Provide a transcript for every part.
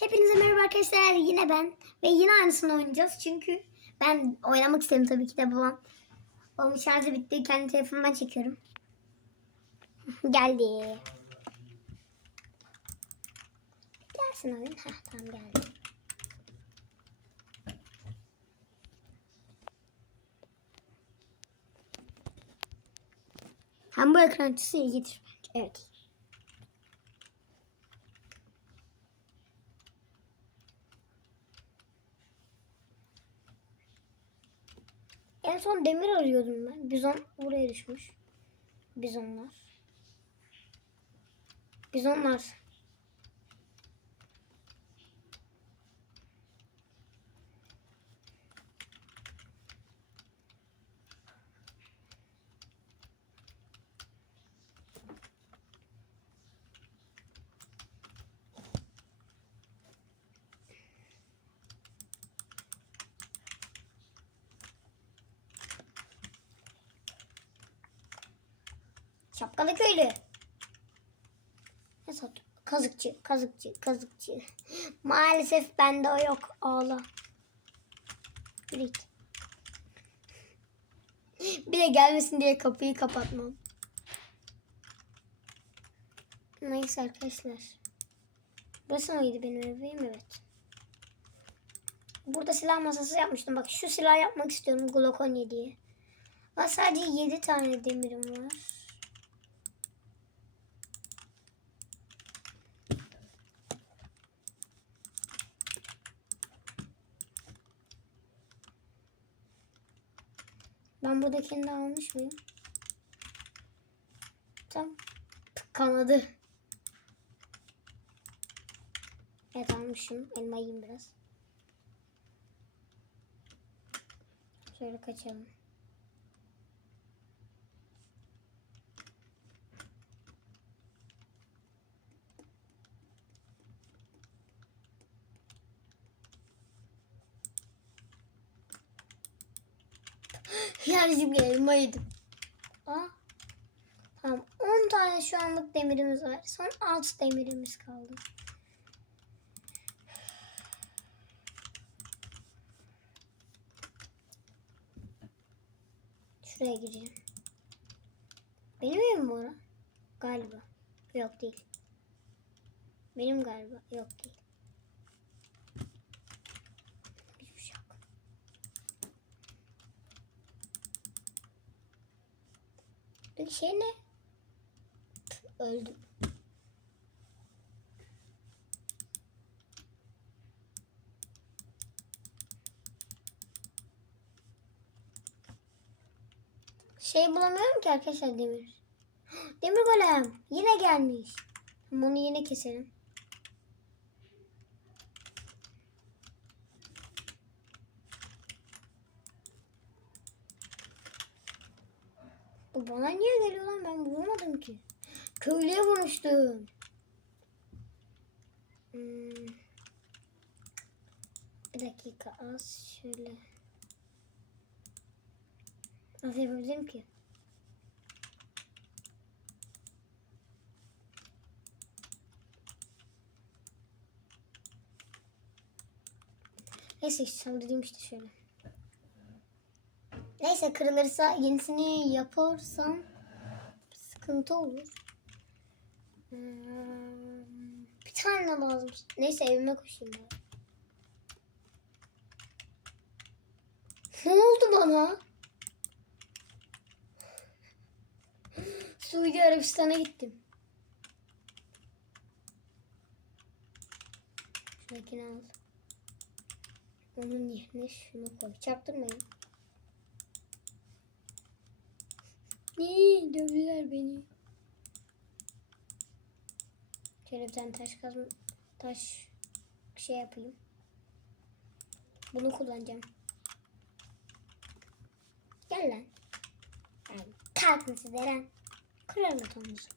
Hepinize merhaba arkadaşlar. Yine ben ve yine aynısını oynayacağız. Çünkü ben oynamak istedim tabii ki de babam. Babamın şarjı bitti. Kendi telefonumdan çekiyorum. geldi. Gelsin oyun. Heh, tamam geldi. Hem bu ekran açısı iyidir bence. Evet. En son demir arıyordum ben. Bizon buraya düşmüş. Bizonlar. Bizonlar. Kazıkçı, kazıkçı. Maalesef bende o yok. Ağla. Git. Bir de gelmesin diye kapıyı kapatmam. Neyse arkadaşlar. Burası mıydı benim evim? Evet. Burada silah masası yapmıştım. Bak şu silah yapmak istiyorum. Glock 17 diye. Ama sadece 7 tane demirim var. Buradakini de almış mıyım? Tam tıkamadı. Evet almışım. Elma yiyeyim biraz. Şöyle kaçalım. Yanlışlıkla elma yedim. Aa. Tamam 10 tane şu anlık demirimiz var. Son 6 demirimiz kaldı. Şuraya gireceğim. Benim evim mi ora? Galiba. Yok değil. Benim galiba. Yok değil. Hiçbir şey yok. Peki şey ne? Öldüm. Şey bulamıyorum ki arkadaşlar demir. Demir golem yine gelmiş. Bunu yine keselim. Bana niye geliyor lan ben vurmadım ki. Köylüye vurmuştum. Hmm. Bir dakika az şöyle. Nasıl yapabilirim ki? Neyse söndüreyim işte şöyle. Neyse kırılırsa yenisini yaparsam sıkıntı olur. Hmm, bir tane lazım. Neyse evime koşayım ben. Ne oldu bana? Suudi Arabistan'a gittim. Şuradakini al. Onun yerine şunu koy. Çaktırmayın. Niye dövdüler beni? Şöyle bir tane taş kazma taş şey yapayım. Bunu kullanacağım. Gel lan. Yani kalkması veren. Kırarım yatağımızı.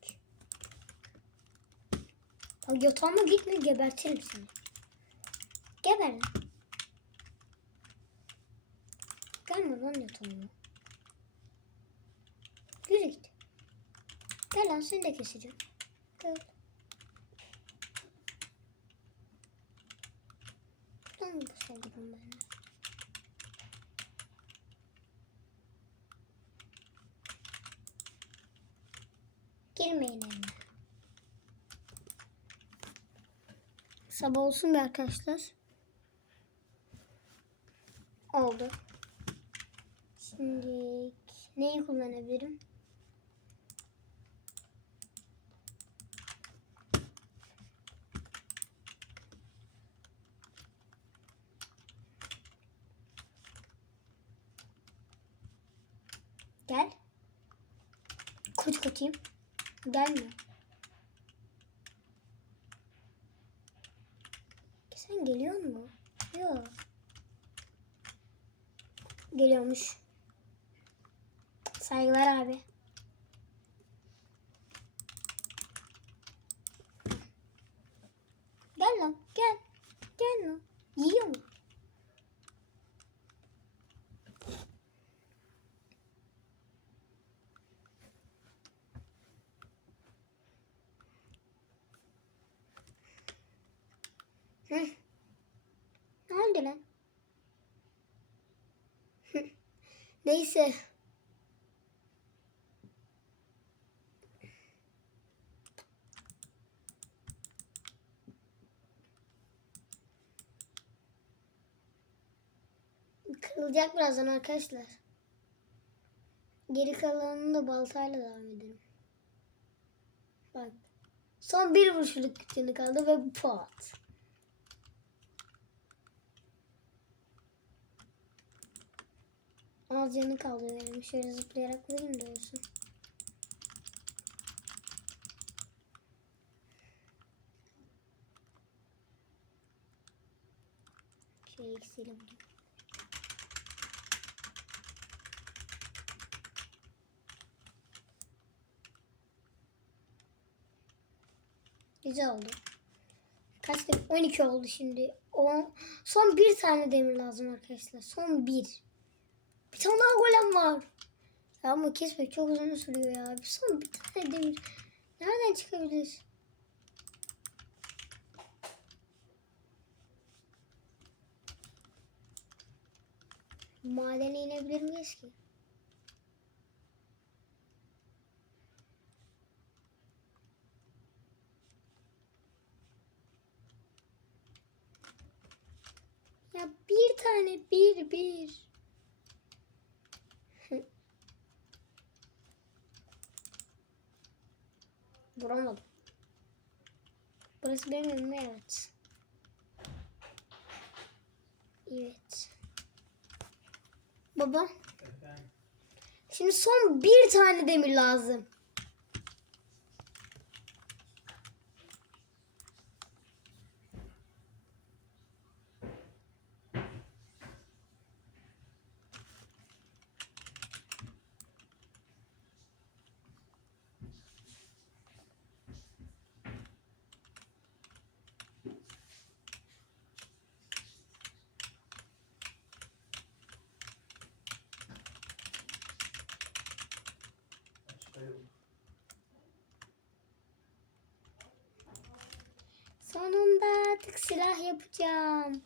Bak yatağıma gitme gebertirim seni. Geber lan. Gelme lan yatağıma. Gel lan seni de keseceğim. Gel. mı başardım ben? Girmeyin evine. Sabah olsun bir arkadaşlar. Oldu. Sen geliyor mu? Yok. Geliyormuş. Saygılar abi. Gel lan gel. Gel lan. Yiyor mu? Hı. Hı. Neyse. Kırılacak birazdan arkadaşlar. Geri kalanını da baltayla devam edelim. Bak. Son bir vuruşluk canı kaldı ve pat. Az canı kaldı benim. Şöyle zıplayarak vurayım da olsun. Şey eksiyle. Güzel oldu. Kaç demir? 12 oldu şimdi. O, son bir tane demir lazım arkadaşlar. Son bir. Bir tane daha golem var. Ya ama kesmek çok uzun sürüyor ya. Bir son bir tane demir. Nereden çıkabilir? Madene inebilir miyiz ki? Ya bir tane bir bir. Benim evim evet. Evet. Baba. Şimdi son bir tane demir lazım. Sonunda artık silah yapacağım.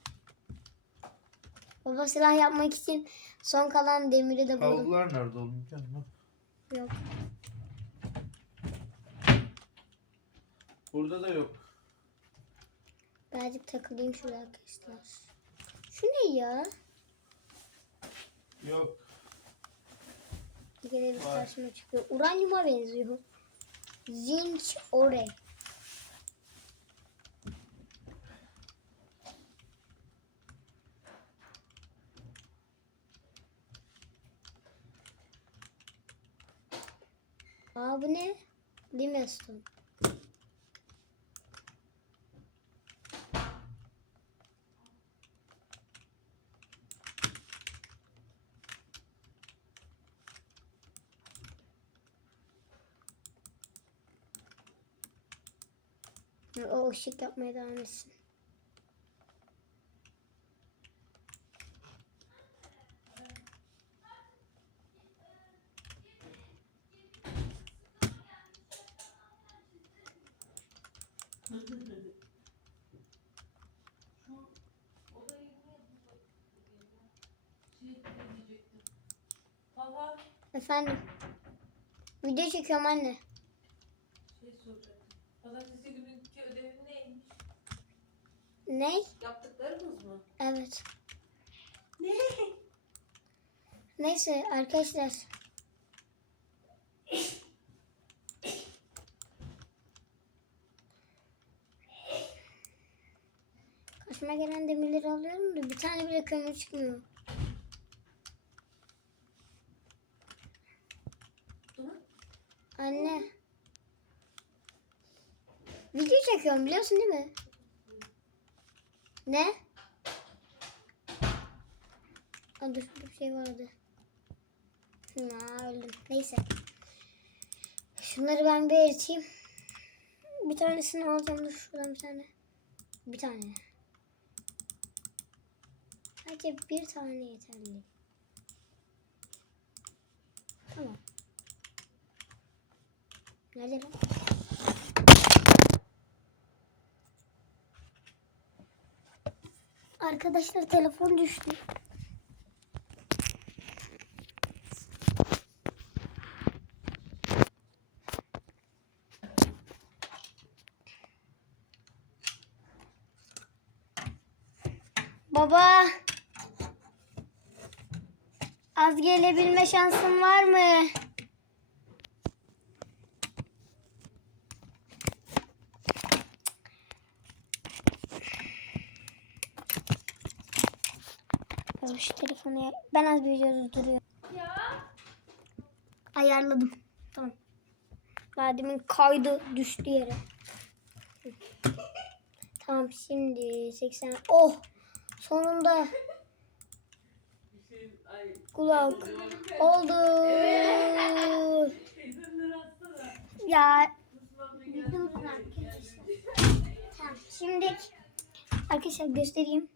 Baba silah yapmak için son kalan demiri de buldum. Kavlular nerede oğlum? Canım. Yok. Burada da yok. Birazcık takılayım şurada arkadaşlar. Şu ne ya? Yok. Bir Var. karşıma çıkıyor. Uranyuma benziyor. Zinc ore. Aa bu ne? Limestone. O ışık yapmaya devam etsin. Efendim. Video çekiyorum anne. Şey soracaktım. Pazartesi günüki ödevin neymiş? Ne? Yaptıklarımız mı? Evet. Ne? Neyse arkadaşlar. Karşıma gelen demirleri alıyorum da bir tane bile kömür çıkmıyor. Anne. Video çekiyorum biliyorsun değil mi? Ne? Aa, dur bir şey vardı. Ha, öldüm. Neyse. Şunları ben bir eriteyim. Bir tanesini alacağım. Dur şuradan bir tane. Bir tane. Sadece bir tane yeterli. Tamam. Nerede lan? Arkadaşlar telefon düştü. Baba. Az gelebilme şansın var mı? Az şu telefonu Ben az bir video duruyorum. Ya. Ayarladım. Tamam. Daha kaydı düştü yere. Tamam şimdi 80. Oh! Sonunda. Kulak oldu. Ya şimdi arkadaşlar göstereyim.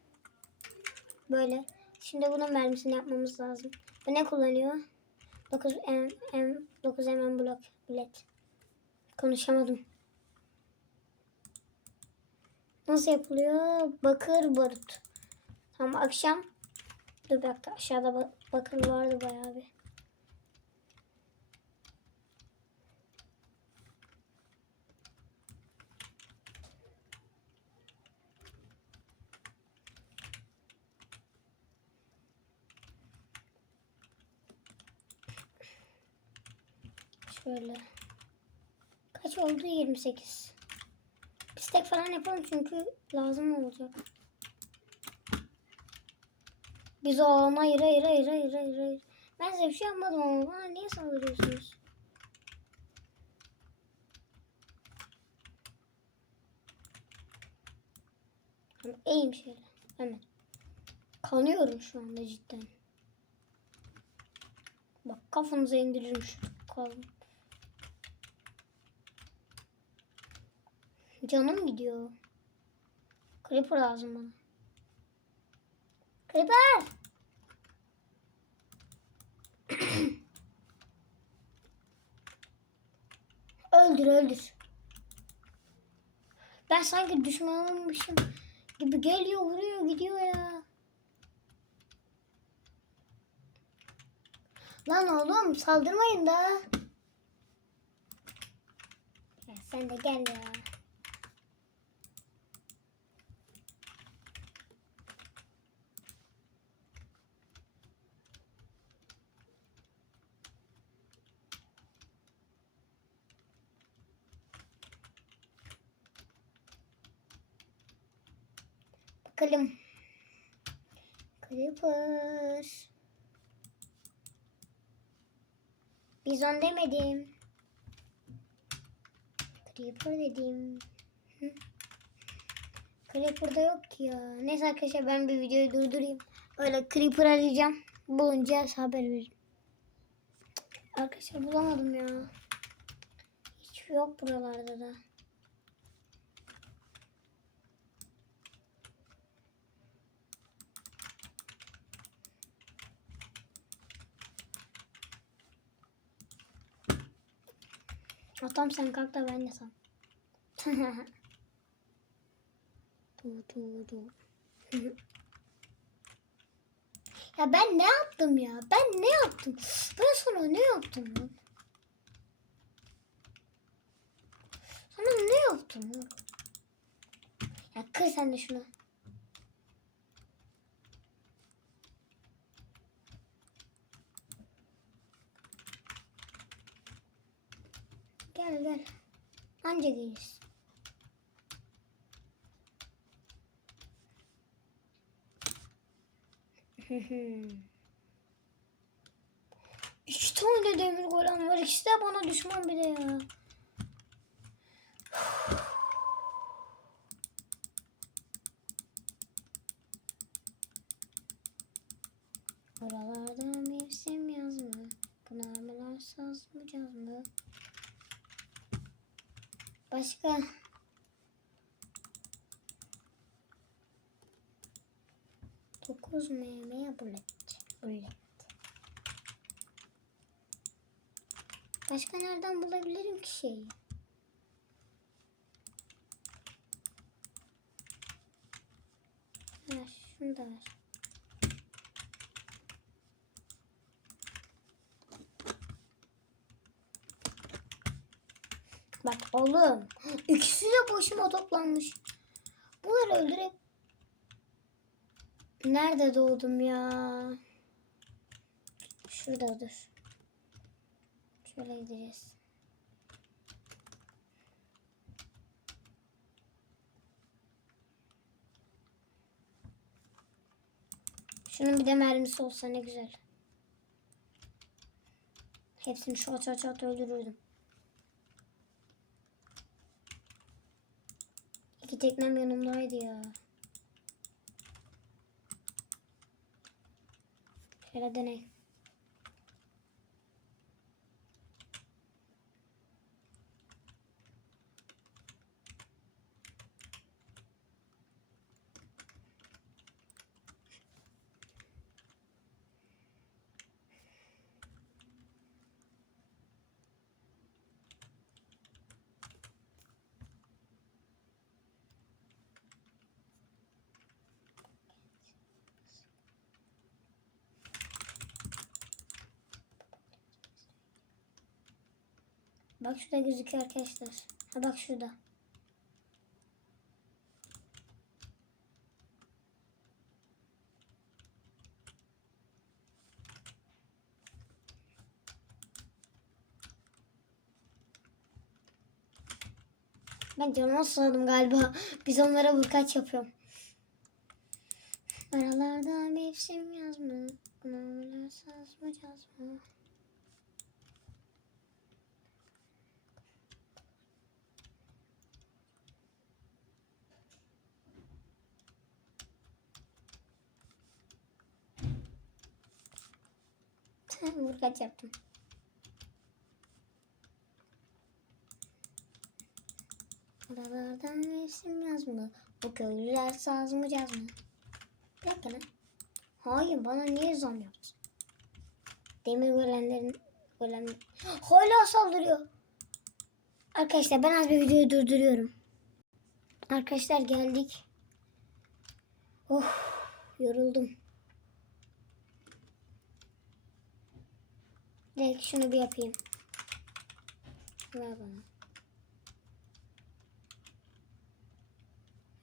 Böyle. Şimdi bunun mermisini yapmamız lazım. Bu ne kullanıyor? 9 M, M 9 mm blok bilet. Konuşamadım. Nasıl yapılıyor? Bakır barut. Tamam akşam. Dur bir dakika aşağıda ba- bakır vardı bayağı bir. Şöyle. Kaç oldu? 28. Pistek falan yapalım çünkü lazım olacak. Biz o hayır hayır hayır hayır hayır hayır. Ben size bir şey yapmadım ama bana niye saldırıyorsunuz? Tamam, eğim şöyle. Hemen. Kanıyorum şu anda cidden. Bak kafanıza indiririm şu kalın. Canım gidiyor. Creeper lazım bana. Creeper! Öldür öldür. Ben sanki düşmanımmışım gibi geliyor vuruyor gidiyor ya. Lan oğlum saldırmayın da. Ya sen de gel ya. Bakalım. Creeper. Bizon demedim. Creeper dedim. Hı. Creeper'da yok ki ya. Neyse arkadaşlar ben bir videoyu durdurayım. Öyle Creeper arayacağım. Bulunca haber veririm. Arkadaşlar bulamadım ya. Hiç yok buralarda da. Atam sen kalk da ben yasam. du du du. Ya ben ne yaptım ya? Ben ne yaptım? Ben sana ne yaptım lan? Sana ne yaptım lan? Ya kır sen de şunu. Gel gel. Anca geliriz. İki tane demir golem var. İkisi de bana düşman bir de ya. Oralarda mevsim yaz mı? Pınarlar saz mı caz mı? Başka? Dokuz meyveye bulet. Bulet. Başka nereden bulabilirim ki şeyi? Ver, şunu da ver. Bak oğlum. İkisi de başıma toplanmış. Bunları öldürüp... Nerede doğdum ya? Şurada dur. Şöyle gideceğiz. Şunun bir de mermisi olsa ne güzel. Hepsini aç aç aç öldürürdüm. İki teknem yanımdaydı ya. Şöyle deney. Bak şurada gözüküyor arkadaşlar. Ha bak şurada. Ben canıma susadım galiba. Biz onlara vurkaç yapıyorum. Aralarda mevsim yaz mı? Pınarlar saz mı caz mı? Vurkaç yaptım. Oralardan mevsim yaz mı? Bu köylüler saz mı caz mı? Bir dakika lan. Hayır bana niye zam yaptın? Demir golemlerin golem hala saldırıyor. Arkadaşlar ben az bir videoyu durduruyorum. Arkadaşlar geldik. Oh yoruldum. Direkt şunu bir yapayım. Ver bana.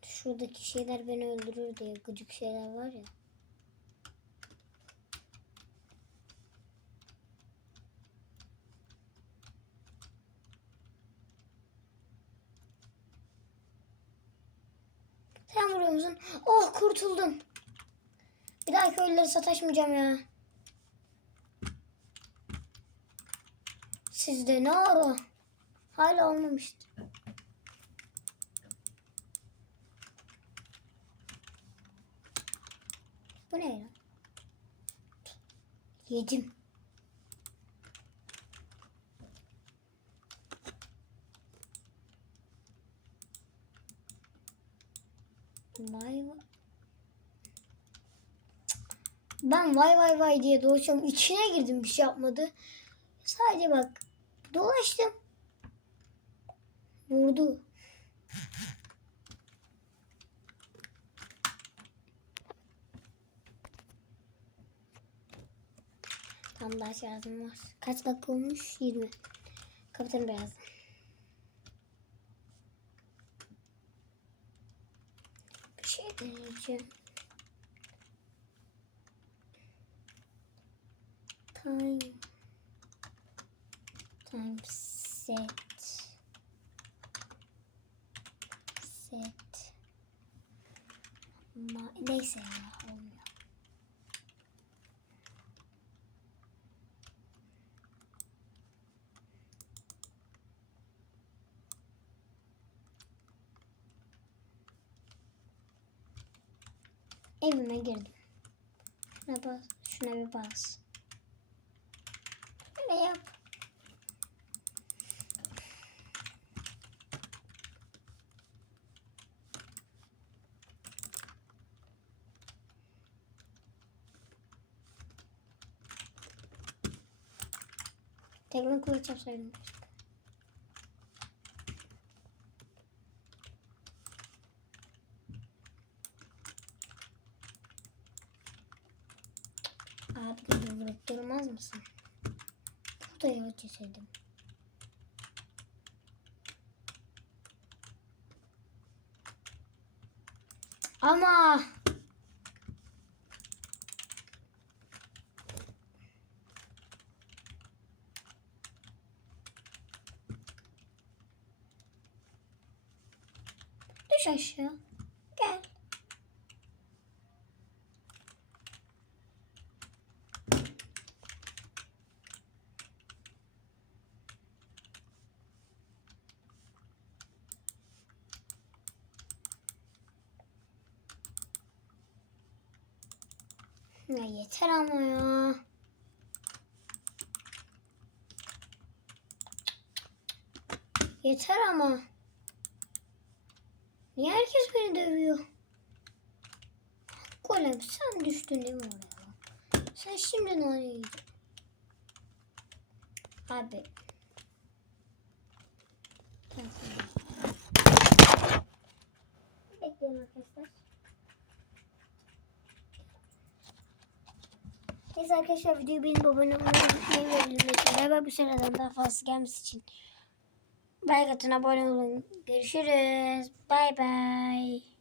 Şuradaki şeyler beni öldürür diye gıcık şeyler var ya. Sen vuruyor musun? Oh kurtuldum. Bir daha köylüleri sataşmayacağım ya. Sizde ne ara? Hala olmamıştı. Bu ne ya? Yedim. Vay vay. Ben vay vay vay diye dolaşıyorum. İçine girdim bir şey yapmadı. Sadece bak dolaştım. Vurdu. Tam daha şarjım var. Kaç dakika olmuş? 20. Kapatalım birazdan. Bir şey deneyeceğim. Time. Time set. Set. Ama neyse ya olmuyor. Evime girdim. Şuna bas, şuna bir bas. Böyle yap. Yapsaydım. Abi gibi vurup durmaz mısın? Burada yavaş çizdim. Ama aşağı. Gel. Ya yeter ama ya. Yeter ama. Niye herkes beni dövüyor? Golem sen düştün değil mi oraya? Sen şimdi ne oynayacaksın? Abi. Bekleyin arkadaşlar. Neyse arkadaşlar videoyu benim abone olmayı unutmayın ve beraber bir süreden daha fazla gelmesi için like atın abone olun. Görüşürüz. Bay bay.